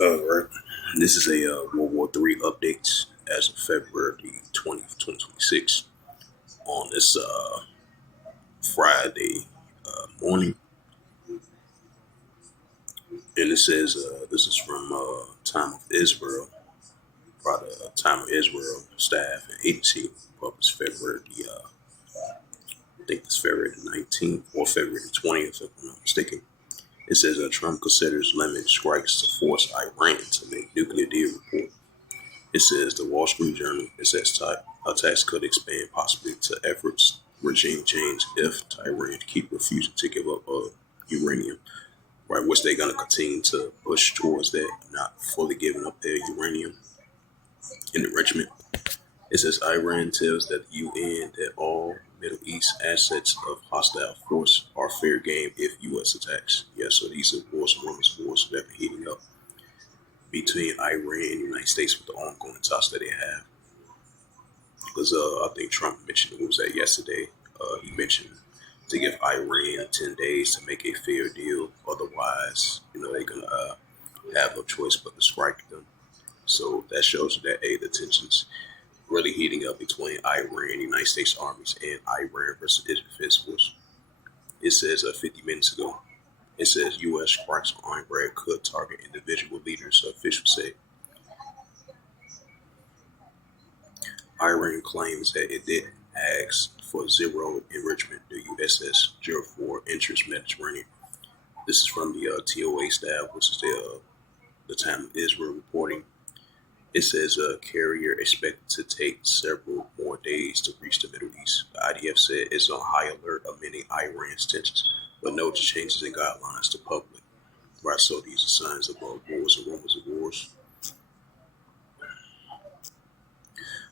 Right. This is a World War III update as of February 20th, 2026 on this Friday morning. And it says this is from Time of Israel, by the Time of Israel staff and agency, published I think it's February the 19th or February the 20th, if I'm not mistaken. It says Trump considers limit strikes to force Iran to make nuclear deal report. It says the Wall Street Journal. It says attacks could expand possibly to efforts regime change if Tehran keep refusing to give up uranium, right? Which they're gonna continue to push towards that, not fully giving up their uranium enrichment. It says Iran tells that the UN that all Middle East assets of hostile force are fair game if U.S. attacks. Yeah, so these are wars and rumors of wars that have been heating up between Iran and the United States with the ongoing talks that they have. Because I think Trump mentioned, what was that yesterday? He mentioned to give Iran 10 days to make a fair deal. Otherwise, they're going to have no choice but to strike them. So that shows you that, the tensions really heating up between Iran and the United States armies and Iran versus Israel Defense Force. It says 50 minutes ago, it says U.S. strikes on Iran could target individual leaders, officials say. Iran claims that it didn't ask for zero enrichment. The USS Gerald enters Mediterranean. This is from the TOA staff, which is the Time of Israel reporting. It says a carrier expected to take several more days to reach the Middle East. The IDF said it's on high alert amid Iran's tensions, but no changes in guidelines to public. Right, so these are signs of wars and rumors of wars.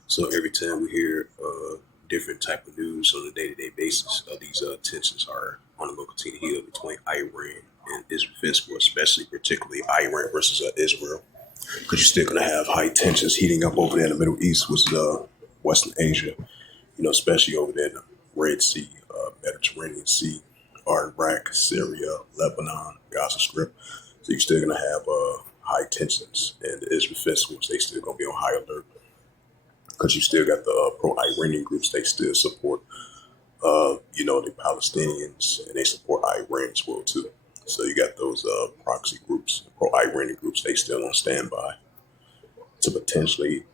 So every time we hear different type of news on a day-to-day basis, these tensions are on the continue to heal between Iran and Israel Defense Force, especially particularly Iran versus Israel, because you're still going to have high tensions heating up over there in the Middle East, which is Western Asia, especially over there in the Red Sea, Mediterranean Sea, Iraq, Syria, Lebanon, Gaza Strip. So you're still going to have high tensions, and the Israel Defense Force, they still going to be on high alert because you still got the pro-Iranian groups. They still support, the Palestinians, and they support Iran as well too. So you got those proxy groups, pro-Iranian groups. They still on standby to potentially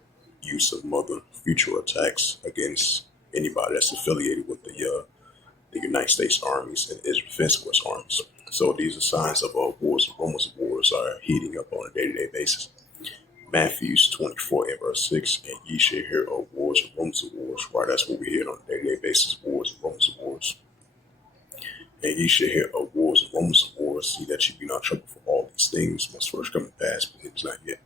use some other future attacks against anybody that's affiliated with the United States armies and Israel Defense Force armies. So these are signs of wars and rumors of wars are heating up on a day-to-day basis. Matthews 24 and verse 6, and ye shall hear of wars and rumors of wars. Right, that's what we hear on a day-to-day basis, wars and rumors of wars. And ye shall hear of wars and rumors of wars. See that you be not troubled, for all these things must first come to pass, but it is not yet.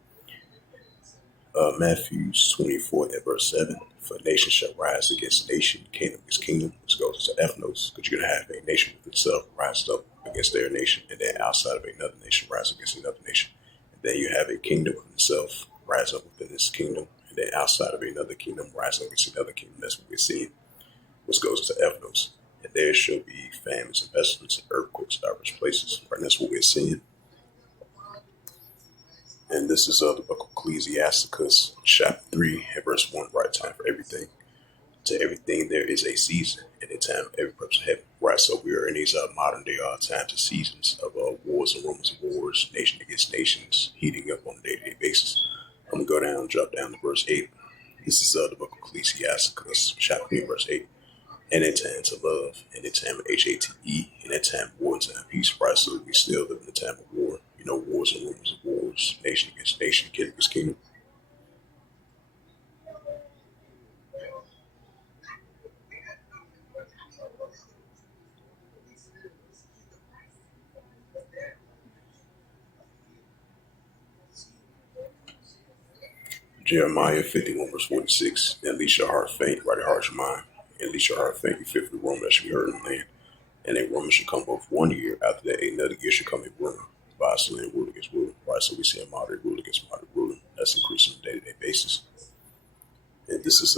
Matthews 24 and verse 7, for nation shall rise against nation, kingdom against kingdom, which goes to ethnos, because you're going to have a nation with itself rise up against their nation, and then outside of another nation rise against another nation. Then you have a kingdom of itself rise up within this kingdom, and then outside of another kingdom rise up against another kingdom. That's what we're seeing, which goes to ethnos. And there shall be famines and pestilence and earthquakes in diverse places. Right, and that's what we're seeing. And this is the book of Ecclesiasticus, chapter 3, and verse 1, right time for everything. To everything there is a season, and a time for every purpose of heaven. Right, so we are in these modern day times and seasons of wars and rumors of wars, nation against nations, heating up on a day-to-day basis. I'm going to go down, drop down to verse 8. This is the book of Ecclesiasticus, chapter 3, verse 8. And in time to love, and in time of HATE, and in time of war and time of peace. Right, so we still live in the time of war. Wars and rumors of wars, nation against nation, kingdom against kingdom. Jeremiah 51, verse 46. And least your heart faint, right your heart your mind. And least your heart faint, you fear for the rumor that should be heard in the land. And a rumor should come both 1 year, after that another year should come a rumor. Violence and rule against rule. Right, so we see a moderate rule against moderate ruler. That's increasing on a day-to-day basis. And this is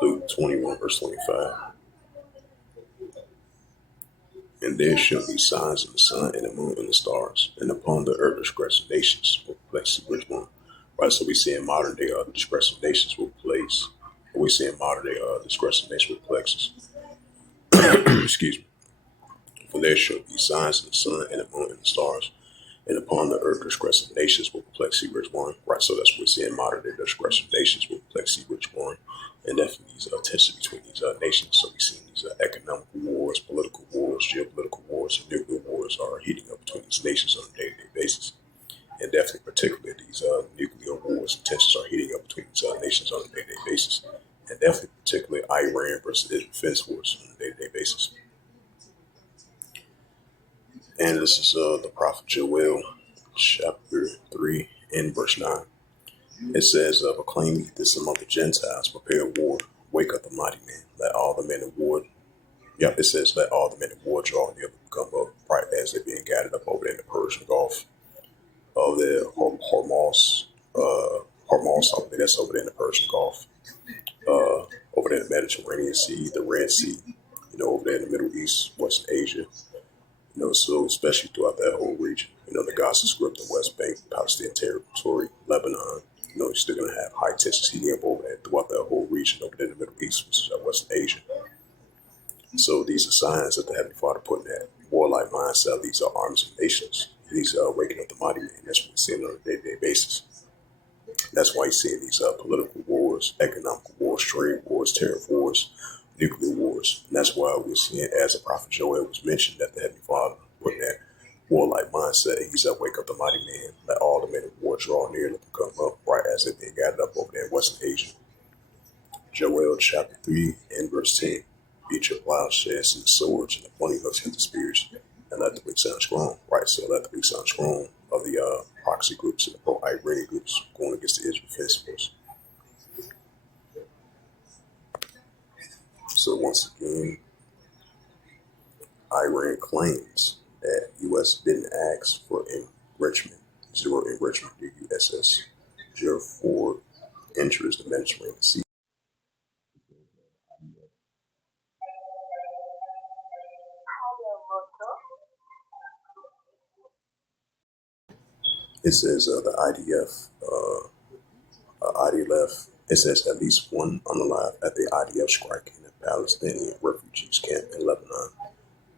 Luke 21, verse 25. And there shall be signs in the sun and the moon and the stars, and upon the earth disgressive nations will place which one. Right, so we see in modern day disgressive nations will place. We see in modern day disgressive nations with plexus. Excuse me. For there shall be signs in the sun and the moon and the stars, and upon the earth disgressive nations will perplex which one. Right, so that's what we see in modern day disgressive nations will perplex which one. And definitely these tensions between these nations. So we see these economic wars, political wars, geopolitical wars, and nuclear wars are heating up between these nations on a day-to-day basis. And definitely, particularly these nuclear wars and tensions are heating up between these nations on a day-to-day basis. And definitely, particularly Iran versus Israel defense wars on a day-to-day basis. And this is the prophet Joel, chapter 3 and verse 9. It says, proclaim ye this among the Gentiles, prepare war, wake up the mighty man, let all the men of war. Yep, it says, let all the men of war draw near, come up, right as they're being gathered up over there in the Persian Gulf, of the Hormuz, that's over there in the Persian Gulf, over there in the Mediterranean Sea, the Red Sea, over there in the Middle East, Western Asia, so especially throughout that whole region, the Gaza Strip, the West Bank, Palestinian territory, Lebanon, you're still going to have high tensions heating up over there throughout that whole region over there in the Middle East, which is Western Asia. So these are signs that the Heavenly Father put in that warlike mindset. These are armies of nations. These are waking up the mighty man. That's what we're seeing on a day-to-day basis. That's why you're seeing these political wars, economic wars, trade wars, tariff wars, nuclear wars. And that's why we're seeing, as the prophet Joel was mentioned, that the Heavenly Father put in that warlike mindset. He said, wake up the mighty man, let all the men of war draw near, let them come up, right as they're being gathered up over there in Western Asia. Joel chapter 3 and verse 10. Beat your plowshares and the swords and the pointing hooks and the spears, and let the weak sound strong. Right, so let the weak sound strong of the proxy groups and the pro-Iranian groups going against the Israel Defense Force. So once again, Iran claims that U.S. didn't ask for enrichment, zero enrichment, the USS Gerald Ford enters the Mediterranean Sea. It says the IDF, it says at least one unalive at the IDF strike in a Palestinian refugees camp in Lebanon.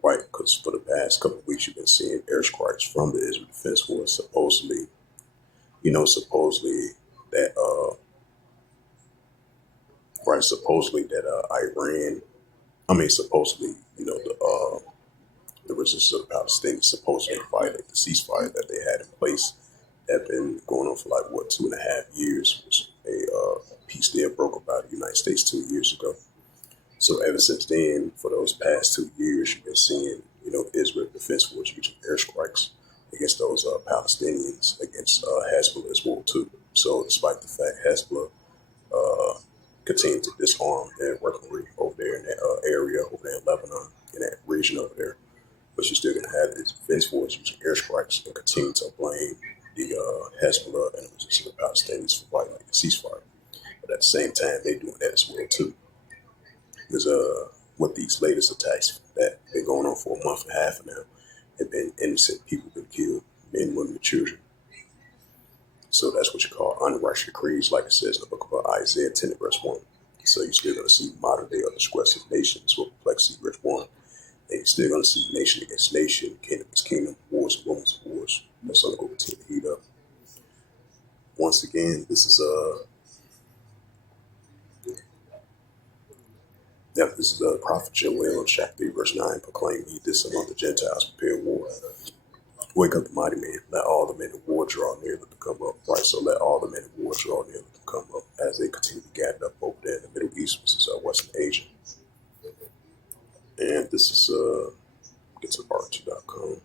Right, because for the past couple of weeks you've been seeing airstrikes from the Israel Defense Force, supposedly that Iran, supposedly the resistance of the Palestinians supposedly violate the ceasefire that they had in place that had been going on for like 2.5 years. Was a peace deal brokered by the United States 2 years ago. So ever since then, for those past 2 years, you've been seeing Israel Defense Force using airstrikes against those Palestinians, against Hezbollah as well too. So despite the fact Hezbollah continue to disarm their weaponry over there in that area over there in Lebanon, in that region over there, but you're still going to have the Defense Force using airstrikes and continue to blame the Hezbollah and the resistance of the Palestinians for violating the ceasefire. But at the same time, they're doing that as well too. Because with these latest attacks that have been going on for a month and a half now, have been innocent people been killed, men, women, and children. So that's what you call unrighteous decrees, like it says in the book of Isaiah 10 and verse 1. So you're still going to see modern day disgressive nations with perplexity, verse 1. And you're still going to see nation against nation, kingdom against kingdom, wars and rumors of wars. That's going to go continue to heat up. Once again, this is the prophet Joel, chapter 3, verse 9, proclaim ye this among the Gentiles, prepare war. Wake up the mighty man, let all the men of war draw near, let them come up. Right, so let all the men of war draw near, let them come up as they continue to gather up over there in the Middle East, which is Western Asia. And this is GetToArch.com.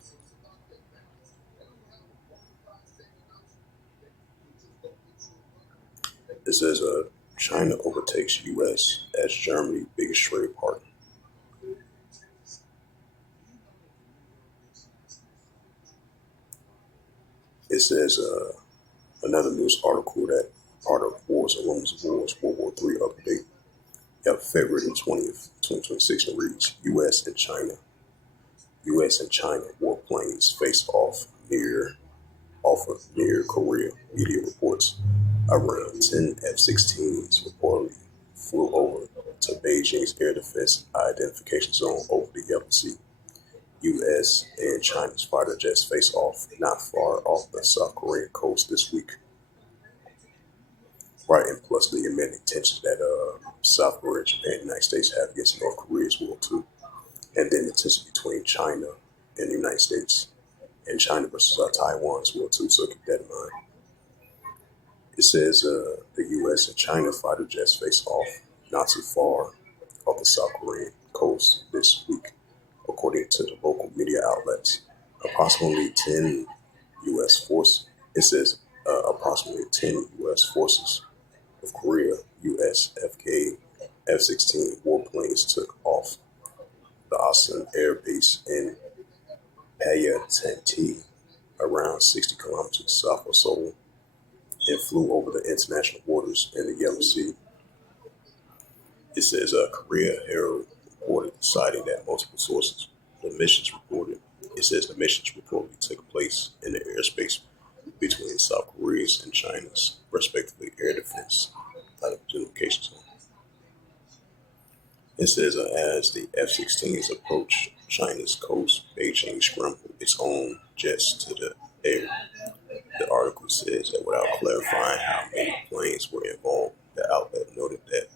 It says China overtakes U.S. as Germany's biggest trade partner. It says another news article that part of Wars and Rumors of Wars, World War III update. February the 20th, 2026, and reads U.S. and China warplanes face off near Korea. Media reports around 10 F-16s reportedly flew over to Beijing's air defense identification zone over the Yellow Sea. U.S. and China's fighter jets face off not far off the South Korean coast this week. Right, and plus the immense tensions that South Korea, Japan, and the United States have against North Korea as well too, and then the tension between China and the United States, and China versus Taiwan as well too. So keep that in mind. It says the U.S. and China fighter jets face off not too far off the South Korean coast this week, according to the local media outlets. Approximately 10 U.S. forces. It says approximately 10 U.S. forces of Korea USFK F-16 warplanes took off the Asan Air Base in Payatanti, around 60 kilometers south of Seoul, and flew over the international waters in the Yellow Sea. It says Korea Herald reported, citing that multiple sources. It says the missions reportedly took place in the airspace between South Korea's and China's, respectively, air defense identification zone. It says as the F-16s approached China's coast, Beijing scrambled its own jets to the air. The article says that without clarifying how many planes were involved, the outlet noted that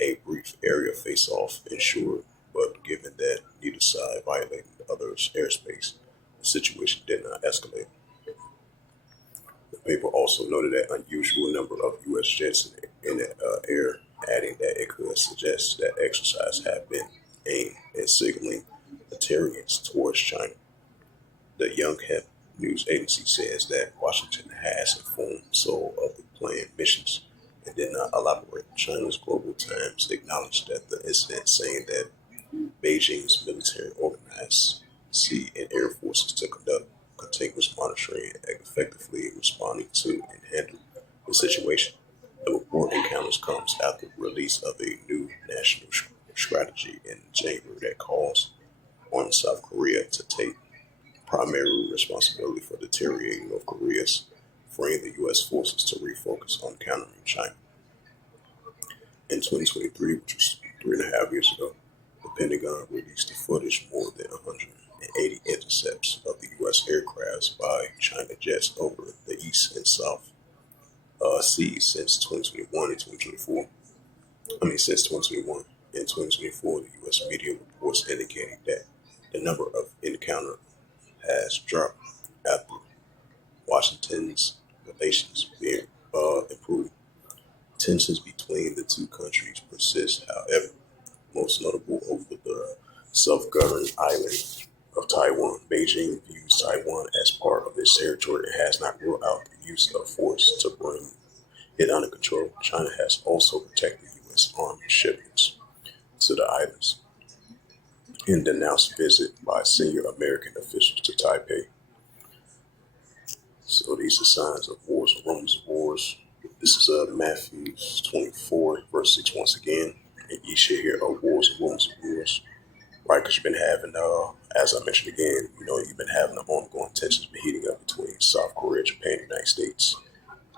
a brief area face-off ensured, but given that neither side violated the other's airspace, the situation did not escalate. The paper also noted an unusual number of U.S. jets in the air, adding that it could suggest that exercise had been aimed at signaling deterrence towards China. The Yonhap news agency says that Washington has informed Seoul of the planned missions and did not elaborate. China's Global Times acknowledged that the incident, saying that Beijing's military organized sea and air forces to conduct continuous monitoring and effectively responding to and handle the situation. The report encounters comes after the release of a new national strategy in January that calls on South Korea to take primary responsibility for deteriorating North Korea's, freeing the U.S. forces to refocus on countering China. In 2023, which was 3.5 years ago, the Pentagon released the footage more than 180 intercepts of the U.S. aircrafts by China jets over the East and South seas since 2021 and 2024. Since 2021. In 2024, the U.S. media reports indicating that the number of encounters has dropped after Washington's relations being improved. Tensions between the two countries persist, however, most notable over the self-governed island of Taiwan. Beijing views Taiwan as part of its territory and has not ruled out the use of force to bring it under control. China has also protected U.S. armed shipments to the islands in the announced visit by senior American officials to Taipei. So these are signs of wars and rumors of wars. This is Matthew 24, verse 6 once again. And ye shall hear of wars and rumors of wars. Right, because you've been having, as I mentioned again, you've been having the ongoing tensions been heating up between South Korea, Japan, and the United States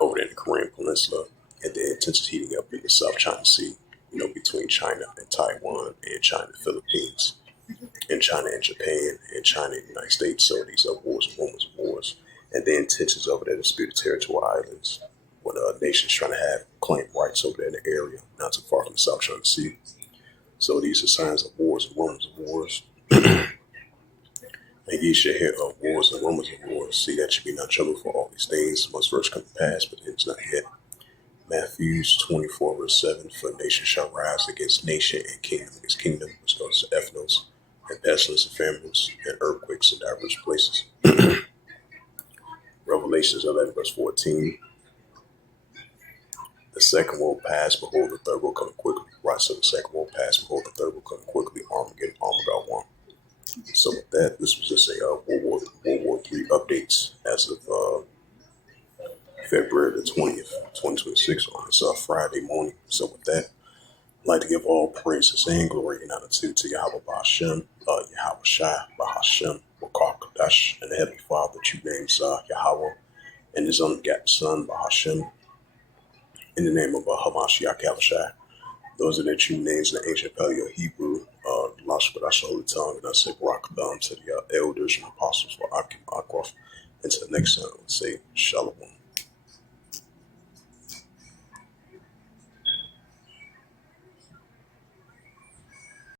over there in the Korean Peninsula. And then tensions heating up in the South China Sea, between China and Taiwan, and China and the Philippines, and China and Japan, and China and the United States. So these are wars and rumors of wars. And then tensions over there in disputed territorial islands, when nations trying to claim rights over there in the area, not too far from the South China Sea. So these are signs of wars and rumors of wars. And ye shall hear of wars and rumors of wars. See that you be not troubled, for all these things must first come to pass, but it is not yet. Matthew 24, verse 7, for nation shall rise against nation and kingdom against kingdom, which goes to ethnos, and pestilence and famines, and earthquakes in diverse places. Revelations 11, verse 14. The second will pass, behold, the third will come quickly. Right, so the second will pass, behold, the third will come quickly. Armageddon, Armageddon 1. So with that, this was just a World War III updates as of February the 20th, 2026 on this Friday morning. So with that, I'd like to give all praises and glory and honor to Yahweh Ba'Shem, Yahweh Shai, Bahashem, Wakar Kadash, and the Heavenly Father, true names Yahweh, and His unbegotten Son, Bahashem, in the name of Hamashiach Yahushai. Those are the true names in the ancient Paleo Hebrew. Lost with our holy tongue, and I say Barak to the elders and apostles for Akim Akwaf. And to the next time, I would say Shalom.